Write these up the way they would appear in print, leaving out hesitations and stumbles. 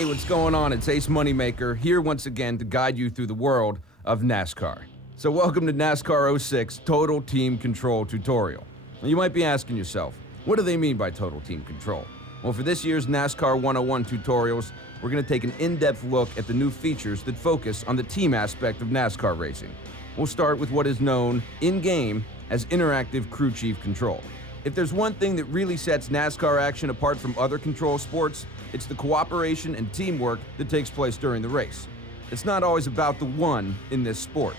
Hey, what's going on? It's Ace Moneymaker here once again to guide you through the world of NASCAR. So welcome to NASCAR 06 Total Team Control tutorial. Now you might be asking yourself, what do they mean by Total Team Control? Well, for this year's NASCAR 101 tutorials, we're going to take an in-depth look at the new features that focus on the team aspect of NASCAR racing. We'll start with what is known in-game as interactive crew chief control. If there's one thing that really sets NASCAR action apart from other control sports, it's the cooperation and teamwork that takes place during the race. It's not always about the one in this sport.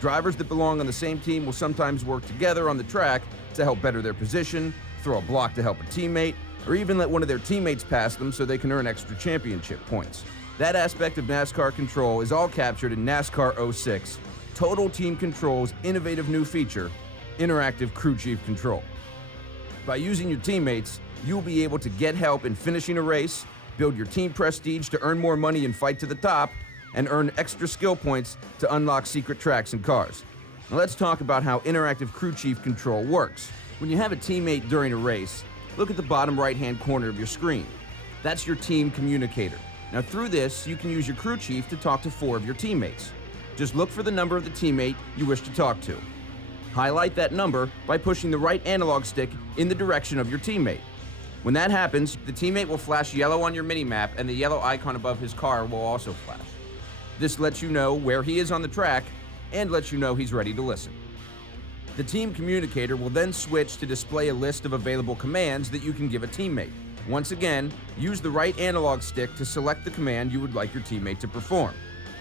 Drivers that belong on the same team will sometimes work together on the track to help better their position, throw a block to help a teammate, or even let one of their teammates pass them so they can earn extra championship points. That aspect of NASCAR control is all captured in NASCAR 06, Total Team Control's innovative new feature, Interactive Crew Chief Control. By using your teammates, you'll be able to get help in finishing a race, build your team prestige to earn more money and fight to the top, and earn extra skill points to unlock secret tracks and cars. Now let's talk about how Interactive Crew Chief Control works. When you have a teammate during a race, look at the bottom right-hand corner of your screen. That's your team communicator. Now through this, you can use your crew chief to talk to 4 of your teammates. Just look for the number of the teammate you wish to talk to. Highlight that number by pushing the right analog stick in the direction of your teammate. When that happens, the teammate will flash yellow on your minimap and the yellow icon above his car will also flash. This lets you know where he is on the track and lets you know he's ready to listen. The team communicator will then switch to display a list of available commands that you can give a teammate. Once again, use the right analog stick to select the command you would like your teammate to perform.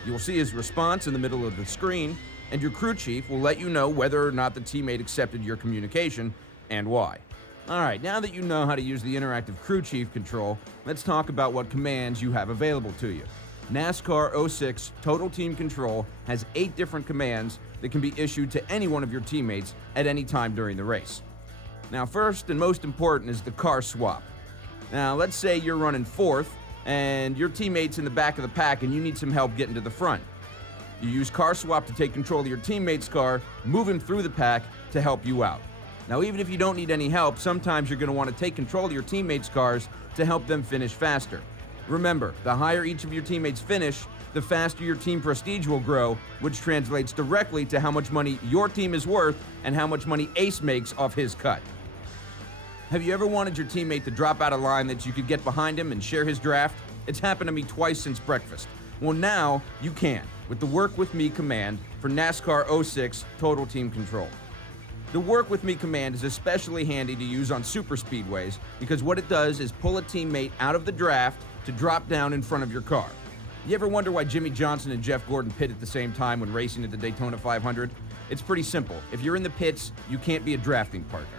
You will see his response in the middle of the screen, and your crew chief will let you know whether or not the teammate accepted your communication and why. Alright, now that you know how to use the interactive crew chief control, let's talk about what commands you have available to you. NASCAR 06 Total Team Control has 8 different commands that can be issued to any one of your teammates at any time during the race. Now first and most important is the car swap. Now let's say you're running 4th and your teammate's in the back of the pack and you need some help getting to the front. You use car swap to take control of your teammate's car, move him through the pack to help you out. Now even if you don't need any help, sometimes you're going to want to take control of your teammates' cars to help them finish faster. Remember, the higher each of your teammates finish, the faster your team prestige will grow, which translates directly to how much money your team is worth and how much money Ace makes off his cut. Have you ever wanted your teammate to drop out a line that you could get behind him and share his draft? It's happened to me twice since breakfast. Well, now you can with the Work With Me command for NASCAR 06 Total Team Control. The Work With Me command is especially handy to use on super speedways because what it does is pull a teammate out of the draft to drop down in front of your car. You ever wonder why Jimmy Johnson and Jeff Gordon pit at the same time when racing at the Daytona 500? It's pretty simple. If you're in the pits, you can't be a drafting partner.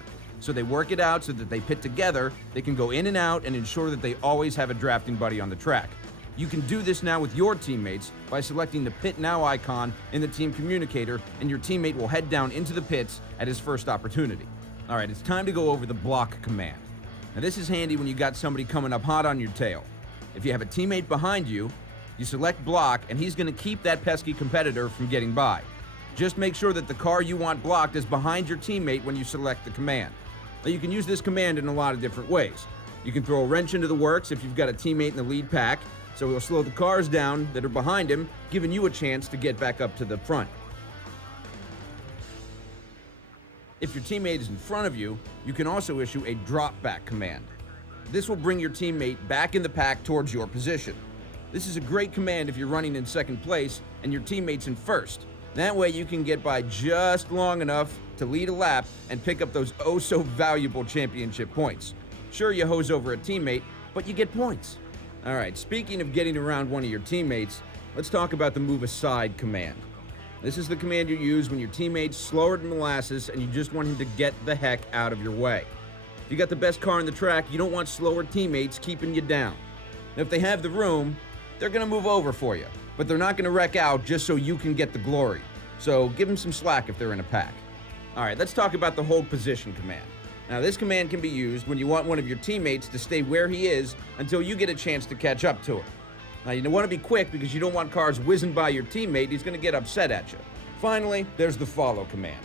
So they work it out so that they pit together, they can go in and out and ensure that they always have a drafting buddy on the track. You can do this now with your teammates by selecting the Pit Now icon in the team communicator, and your teammate will head down into the pits at his first opportunity. Alright, it's time to go over the block command. Now this is handy when you got somebody coming up hot on your tail. If you have a teammate behind you, you select block and he's going to keep that pesky competitor from getting by. Just make sure that the car you want blocked is behind your teammate when you select the command. Now you can use this command in a lot of different ways. You can throw a wrench into the works if you've got a teammate in the lead pack, so he'll slow the cars down that are behind him, giving you a chance to get back up to the front. If your teammate is in front of you, you can also issue a drop back command. This will bring your teammate back in the pack towards your position. This is a great command if you're running in second place and your teammate's in first. That way you can get by just long enough to lead a lap and pick up those oh so valuable championship points. Sure, you hose over a teammate, but you get points. Alright, speaking of getting around one of your teammates, let's talk about the move aside command. This is the command you use when your teammate's slower than molasses and you just want him to get the heck out of your way. If you got the best car on the track, you don't want slower teammates keeping you down. Now if they have the room, they're going to move over for you, but they're not going to wreck out just so you can get the glory. So give them some slack if they're in a pack. Alright, let's talk about the hold position command. Now this command can be used when you want one of your teammates to stay where he is until you get a chance to catch up to him. Now you want to be quick because you don't want cars whizzing by your teammate, he's going to get upset at you. Finally, there's the follow command.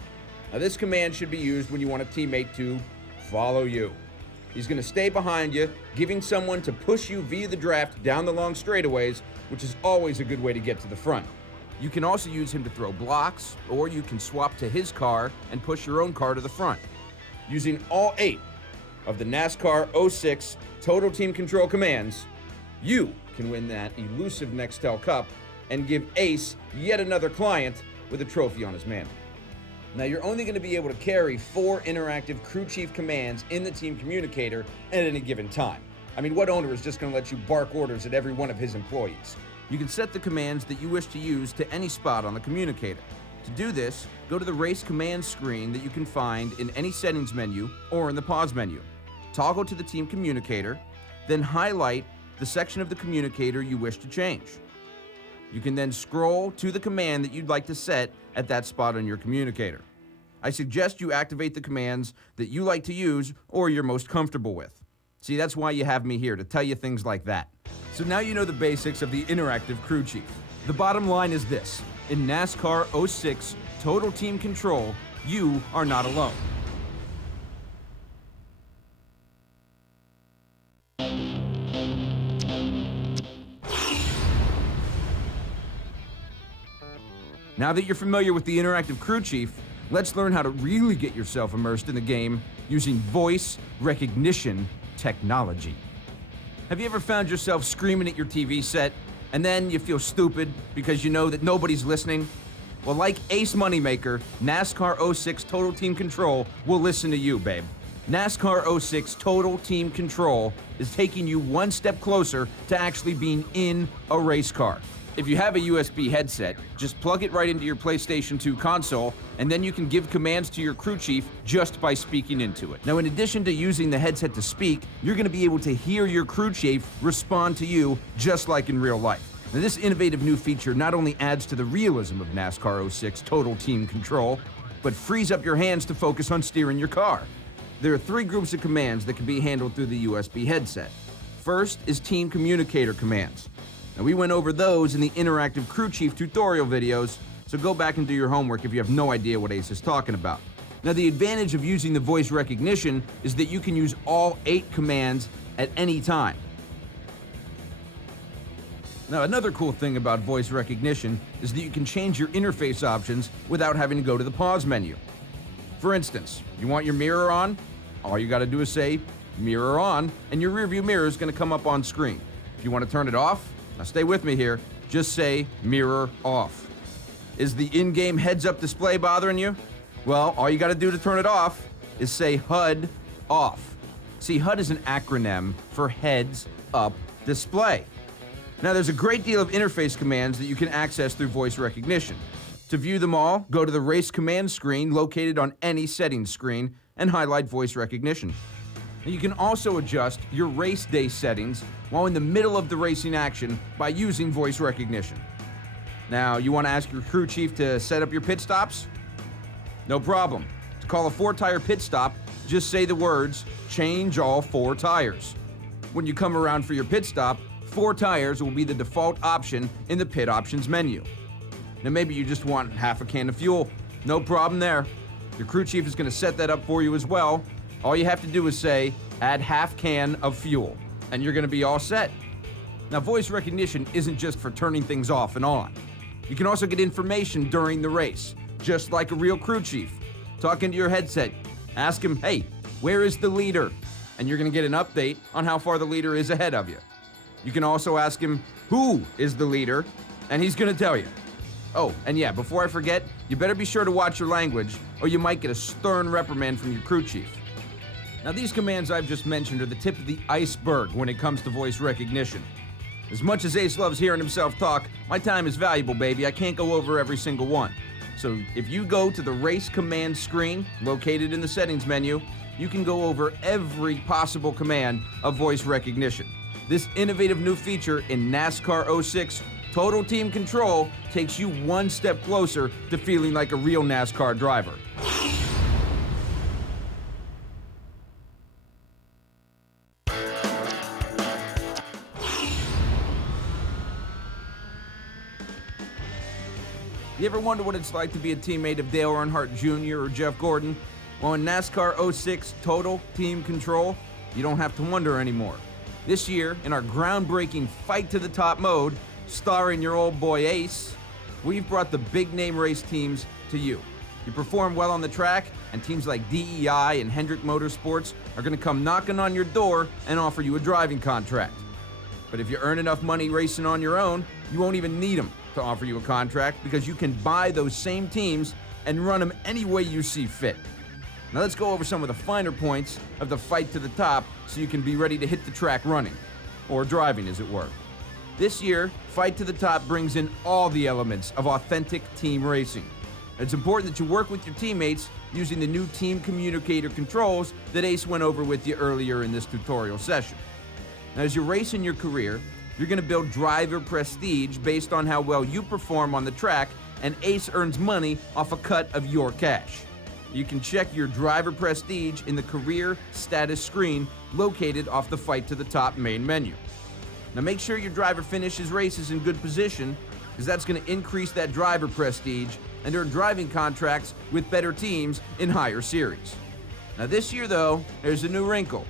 Now this command should be used when you want a teammate to follow you. He's going to stay behind you, giving someone to push you via the draft down the long straightaways, which is always a good way to get to the front. You can also use him to throw blocks, or you can swap to his car and push your own car to the front. Using all 8 of the NASCAR 06 Total Team Control commands, you can win that elusive Nextel Cup and give Ace yet another client with a trophy on his mantle. Now, you're only going to be able to carry 4 interactive crew chief commands in the team communicator at any given time. I mean, what owner is just going to let you bark orders at every one of his employees? You can set the commands that you wish to use to any spot on the communicator. To do this, go to the race command screen that you can find in any settings menu or in the pause menu. Toggle to the team communicator, then highlight the section of the communicator you wish to change. You can then scroll to the command that you'd like to set at that spot on your communicator. I suggest you activate the commands that you like to use or you're most comfortable with. See, that's why you have me here, to tell you things like that. So now you know the basics of the interactive crew chief. The bottom line is this: in NASCAR 06 Total Team Control, you are not alone. Now that you're familiar with the interactive crew chief, let's learn how to really get yourself immersed in the game using voice recognition technology. Have you ever found yourself screaming at your TV set and then you feel stupid because you know that nobody's listening? Well, like Ace Moneymaker, NASCAR 06 Total Team Control will listen to you, babe. NASCAR 06 Total Team Control is taking you one step closer to actually being in a race car. If you have a USB headset, just plug it right into your PlayStation 2 console, and then you can give commands to your crew chief just by speaking into it. Now, in addition to using the headset to speak, you're going to be able to hear your crew chief respond to you just like in real life. Now, this innovative new feature not only adds to the realism of NASCAR 06 Total Team Control, but frees up your hands to focus on steering your car. There are 3 groups of commands that can be handled through the USB headset. First is team communicator commands. Now, we went over those in the interactive crew chief tutorial videos, so go back and do your homework if you have no idea what Ace is talking about. Now, the advantage of using the voice recognition is that you can use all 8 commands at any time. Now, another cool thing about voice recognition is that you can change your interface options without having to go to the pause menu. For instance, you want your mirror on? All you got to do is say, mirror on, and your rearview mirror is going to come up on screen. If you want to turn it off, now stay with me here, just say mirror off. Is the in-game heads-up display bothering you? Well, all you got to do to turn it off is say HUD off. See, HUD is an acronym for Heads Up Display. Now, there's a great deal of interface commands that you can access through voice recognition. To view them all, go to the race command screen located on any settings screen and highlight voice recognition. And you can also adjust your race day settings while in the middle of the racing action by using voice recognition. Now, you want to ask your crew chief to set up your pit stops? No problem. To call a 4-tire pit stop, just say the words, change all 4 tires. When you come around for your pit stop, 4 tires will be the default option in the pit options menu. Now, maybe you just want half a can of fuel. No problem there. Your crew chief is going to set that up for you as well. All you have to do is say, add half can of fuel, and you're going to be all set. Now, voice recognition isn't just for turning things off and on. You can also get information during the race, just like a real crew chief. Talk into your headset. Ask him, hey, where is the leader? And you're going to get an update on how far the leader is ahead of you. You can also ask him, who is the leader? And he's going to tell you. Oh, and yeah, before I forget, you better be sure to watch your language, or you might get a stern reprimand from your crew chief. Now, these commands I've just mentioned are the tip of the iceberg when it comes to voice recognition. As much as Ace loves hearing himself talk, my time is valuable, baby. I can't go over every single one. So if you go to the race command screen located in the settings menu, you can go over every possible command of voice recognition. This innovative new feature in NASCAR 06 Total Team Control takes you one step closer to feeling like a real NASCAR driver. You ever wonder what it's like to be a teammate of Dale Earnhardt Jr. or Jeff Gordon? Well, in NASCAR 06 Total Team Control, you don't have to wonder anymore. This year, in our groundbreaking Fight to the Top mode, starring your old boy Ace, we've brought the big name race teams to you. You perform well on the track, and teams like DEI and Hendrick Motorsports are going to come knocking on your door and offer you a driving contract. But if you earn enough money racing on your own, you won't even need them to offer you a contract because you can buy those same teams and run them any way you see fit. Now let's go over some of the finer points of the Fight to the Top so you can be ready to hit the track running, or driving as it were. This year, Fight to the Top brings in all the elements of authentic team racing. It's important that you work with your teammates using the new team communicator controls that Ace went over with you earlier in this tutorial session. Now, as you race in your career, you're going to build driver prestige based on how well you perform on the track, and Ace earns money off a cut of your cash. You can check your driver prestige in the career status screen located off the Fight to the Top main menu. Now make sure your driver finishes races in good position, because that's going to increase that driver prestige and earn driving contracts with better teams in higher series. Now this year though, there's a new wrinkle.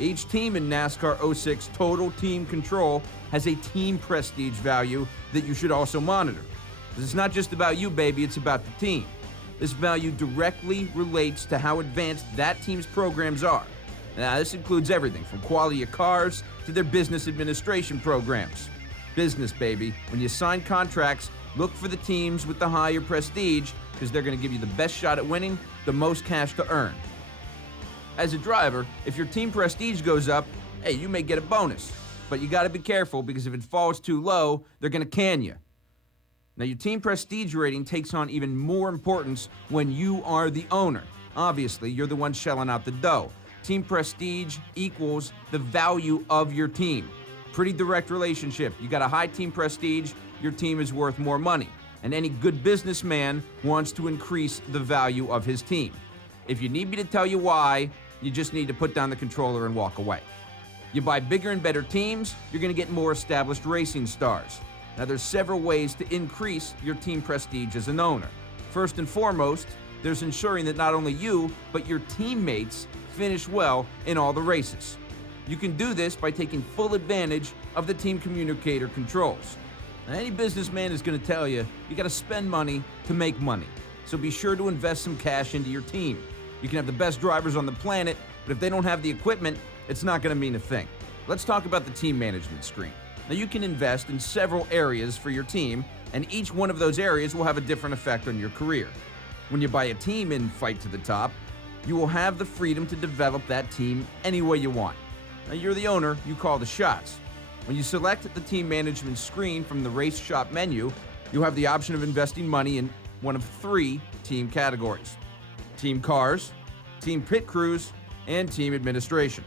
Each team in NASCAR 06 Total Team Control has a team prestige value that you should also monitor. Because it's not just about you, baby, it's about the team. This value directly relates to how advanced that team's programs are. Now this includes everything from quality of cars to their business administration programs. Business, baby. When you sign contracts, look for the teams with the higher prestige because they're going to give you the best shot at winning, the most cash to earn. As a driver, if your team prestige goes up, hey, you may get a bonus. But you got to be careful because if it falls too low, they're going to can you. Now, your team prestige rating takes on even more importance when you are the owner. Obviously, you're the one shelling out the dough. Team prestige equals the value of your team. Pretty direct relationship. You got a high team prestige, your team is worth more money. And any good businessman wants to increase the value of his team. If you need me to tell you why, you just need to put down the controller and walk away. You buy bigger and better teams, you're going to get more established racing stars. Now, there's several ways to increase your team prestige as an owner. First and foremost, there's ensuring that not only you, but your teammates finish well in all the races. You can do this by taking full advantage of the team communicator controls. Now, any businessman is going to tell you, you got to spend money to make money. So be sure to invest some cash into your team. You can have the best drivers on the planet, but if they don't have the equipment, it's not going to mean a thing. Let's talk about the team management screen. Now, you can invest in several areas for your team, and each one of those areas will have a different effect on your career. When you buy a team in Fight to the Top, you will have the freedom to develop that team any way you want. Now, you're the owner, you call the shots. When you select the team management screen from the race shop menu, you'll have the option of investing money in one of three team categories: team cars, team pit crews, and team administration.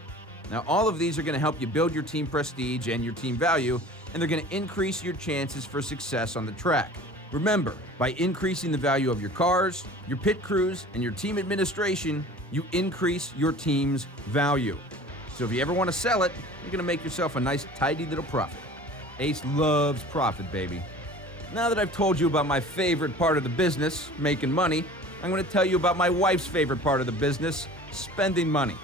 Now, all of these are going to help you build your team prestige and your team value, and they're going to increase your chances for success on the track. Remember, by increasing the value of your cars, your pit crews, and your team administration, you increase your team's value. So if you ever want to sell it, you're going to make yourself a nice, tidy little profit. Ace loves profit, baby. Now that I've told you about my favorite part of the business, making money, I'm going to tell you about my wife's favorite part of the business, spending money.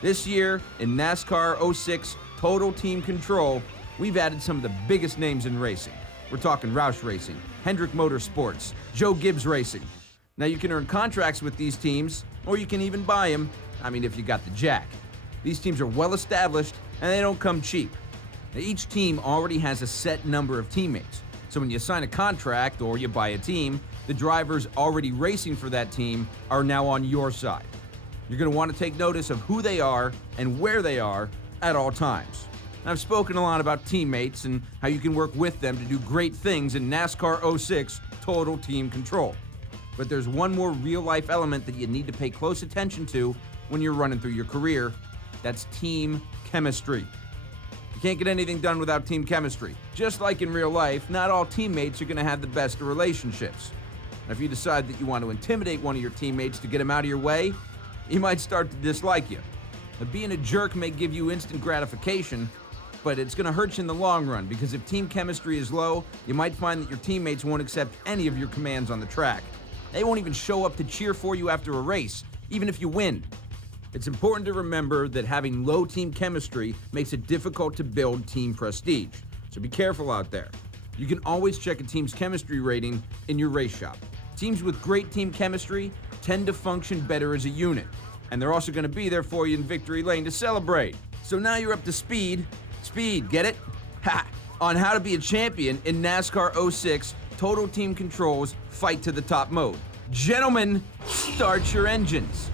This year, in NASCAR 06 Total Team Control, we've added some of the biggest names in racing. We're talking Roush Racing, Hendrick Motorsports, Joe Gibbs Racing. Now, you can earn contracts with these teams, or you can even buy them, if you got the jack. These teams are well established, and they don't come cheap. Now, each team already has a set number of teammates. So when you sign a contract or you buy a team, the drivers already racing for that team are now on your side. You're going to want to take notice of who they are and where they are at all times. I've spoken a lot about teammates and how you can work with them to do great things in NASCAR 06 Total Team Control. But there's one more real-life element that you need to pay close attention to when you're running through your career. That's team chemistry. You can't get anything done without team chemistry. Just like in real life, not all teammates are going to have the best of relationships. Now, if you decide that you want to intimidate one of your teammates to get him out of your way, he might start to dislike you. Now, being a jerk may give you instant gratification, but it's going to hurt you in the long run, because if team chemistry is low, you might find that your teammates won't accept any of your commands on the track. They won't even show up to cheer for you after a race, even if you win. It's important to remember that having low team chemistry makes it difficult to build team prestige, so be careful out there. You can always check a team's chemistry rating in your race shop. Teams with great team chemistry tend to function better as a unit, and they're also going to be there for you in victory lane to celebrate. So now you're up to speed, get it? Ha! On how to be a champion in NASCAR 06 Total Team Control's Fight to the Top mode. Gentlemen, start your engines.